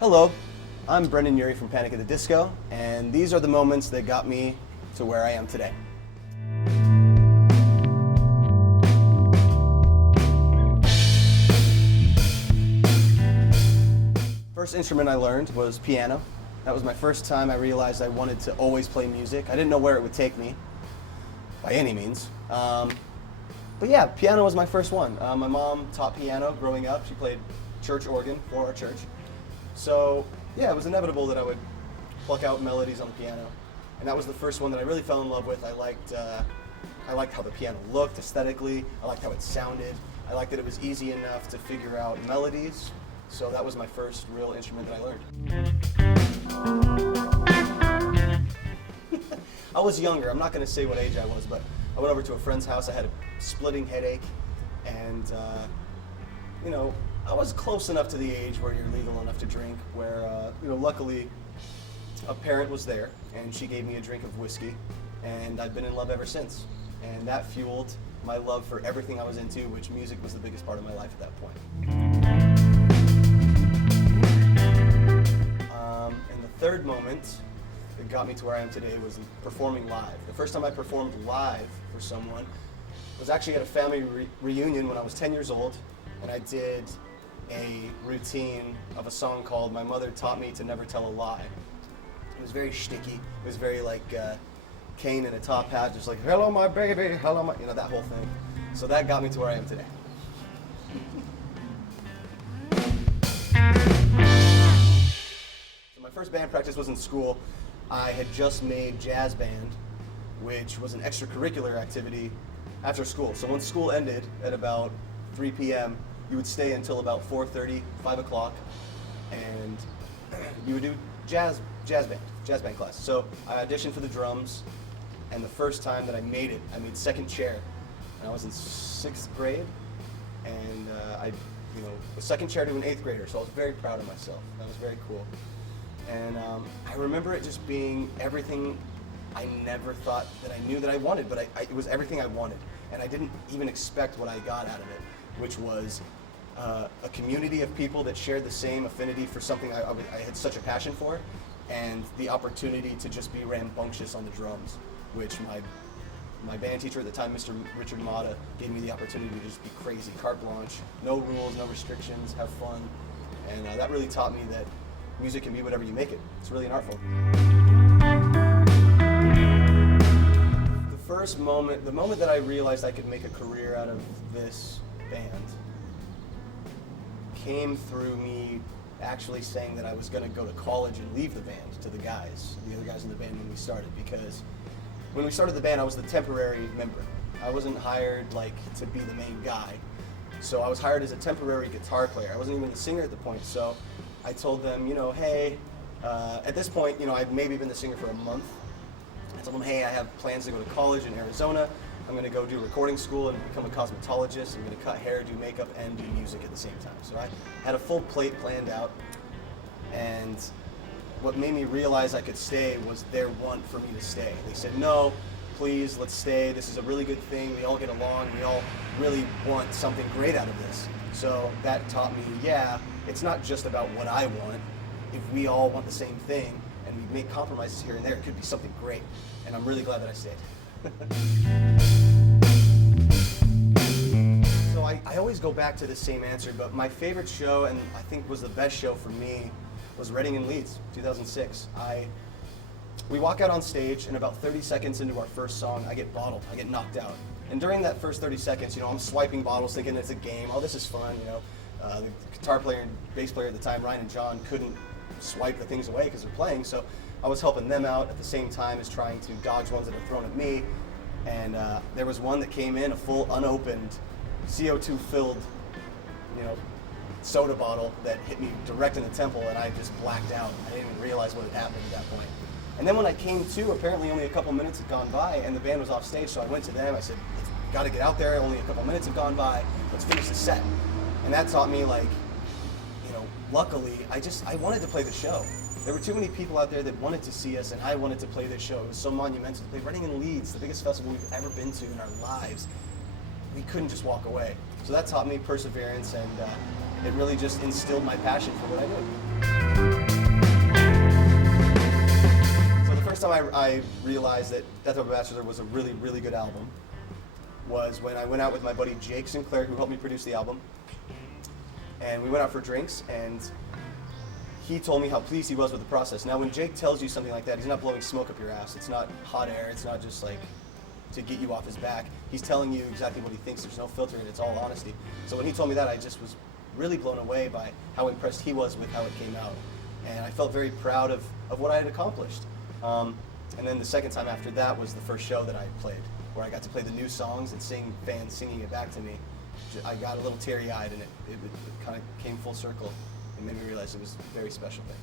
Hello, I'm Brendon Urie from Panic at the Disco, and these are the moments that got me to where I am today. First instrument I learned was piano. That was my first time I realized I wanted to always play music. I didn't know where it would take me, by any means. But yeah, piano was my first one. My mom taught piano growing up. She played church organ for our church. So yeah, it was inevitable that I would pluck out melodies on the piano. And that was the first one that I really fell in love with. I liked how the piano looked aesthetically. I liked how it sounded. I liked that it was easy enough to figure out melodies. So that was my first real instrument that I learned. I was younger. I'm not going to say what age I was, but I went over to a friend's house. I had a splitting headache, and I was close enough to the age where you're legal enough to drink, where luckily a parent was there, and she gave me a drink of whiskey, and I've been in love ever since. And that fueled my love for everything I was into, which music was the biggest part of my life at that point. And the third moment that got me to where I am today was performing live. The first time I performed live for someone was actually at a family reunion when I was 10 years old, and I did a routine of a song called My Mother Taught Me to Never Tell a Lie. It was very shticky. It was very like Kane in a top hat, just like, hello my baby, hello my, that whole thing. So that got me to where I am today. So my first band practice was in school. I had just made jazz band, which was an extracurricular activity after school. So when school ended at about 3 p.m., you would stay until about 4:30, 5 o'clock, and you would do jazz band class. So I auditioned for the drums, and the first time that I made second chair, and I was in 6th grade, and I was second chair to an 8th grader, so I was very proud of myself. That was very cool. And I remember it just being everything I never thought that I knew that I wanted, but it was everything I wanted, and I didn't even expect what I got out of it, which was a community of people that shared the same affinity for something I had such a passion for, and the opportunity to just be rambunctious on the drums, which my band teacher at the time, Mr. Richard Mata, gave me the opportunity to just be crazy, carte blanche, no rules, no restrictions, have fun, and that really taught me that music can be whatever you make it. It's really an art form. The moment that I realized I could make a career out of this band came through me actually saying that I was going to go to college and leave the band to the other guys in the band when we started, because when we started the band I was the temporary member. I wasn't hired to be the main guy, so I was hired as a temporary guitar player. I wasn't even the singer at the point, so I told them, hey, at this point, I'd maybe been the singer for a month. I told them, hey, I have plans to go to college in Arizona. I'm going to go do recording school and become a cosmetologist. I'm going to cut hair, do makeup, and do music at the same time. So I had a full plate planned out, and what made me realize I could stay was their want for me to stay. They said, no, please, let's stay. This is a really good thing. We all get along. We all really want something great out of this. So that taught me, yeah, it's not just about what I want. If we all want the same thing and we make compromises here and there, it could be something great. And I'm really glad that I stayed. So I always go back to the same answer, but my favorite show, and I think was the best show for me, was Reading in Leeds, 2006. We walk out on stage, and about 30 seconds into our first song, I get bottled, I get knocked out. And during that first 30 seconds, I'm swiping bottles thinking it's a game, oh, this is fun, The guitar player and bass player at the time, Ryan and John, couldn't swipe the things away because they're playing, so I was helping them out at the same time as trying to dodge ones that are thrown at me. And there was one that came in, a full unopened, CO2-filled, soda bottle that hit me direct in the temple, and I just blacked out. I didn't even realize what had happened at that point. And then when I came to, apparently only a couple minutes had gone by, and the band was off stage, so I went to them. I said, got to get out there. Only a couple minutes have gone by. Let's finish the set. And that taught me, luckily, I wanted to play the show. There were too many people out there that wanted to see us, and I wanted to play this show. It was so monumental to play Reading in Leeds, the biggest festival we've ever been to in our lives. We couldn't just walk away. So that taught me perseverance, and it really just instilled my passion for what I did. I realized that Death of a Bachelor was a really, really good album was when I went out with my buddy Jake Sinclair, who helped me produce the album. And we went out for drinks, and he told me how pleased he was with the process. Now, when Jake tells you something like that, he's not blowing smoke up your ass. It's not hot air. It's not just like to get you off his back. He's telling you exactly what he thinks. There's no filter, and it's all honesty. So when he told me that, I just was really blown away by how impressed he was with how it came out. And I felt very proud of what I had accomplished. And then the second time after that was the first show that I played, where I got to play the new songs and fans singing it back to me. I got a little teary-eyed, and it kind of came full circle and made me realize it was a very special thing.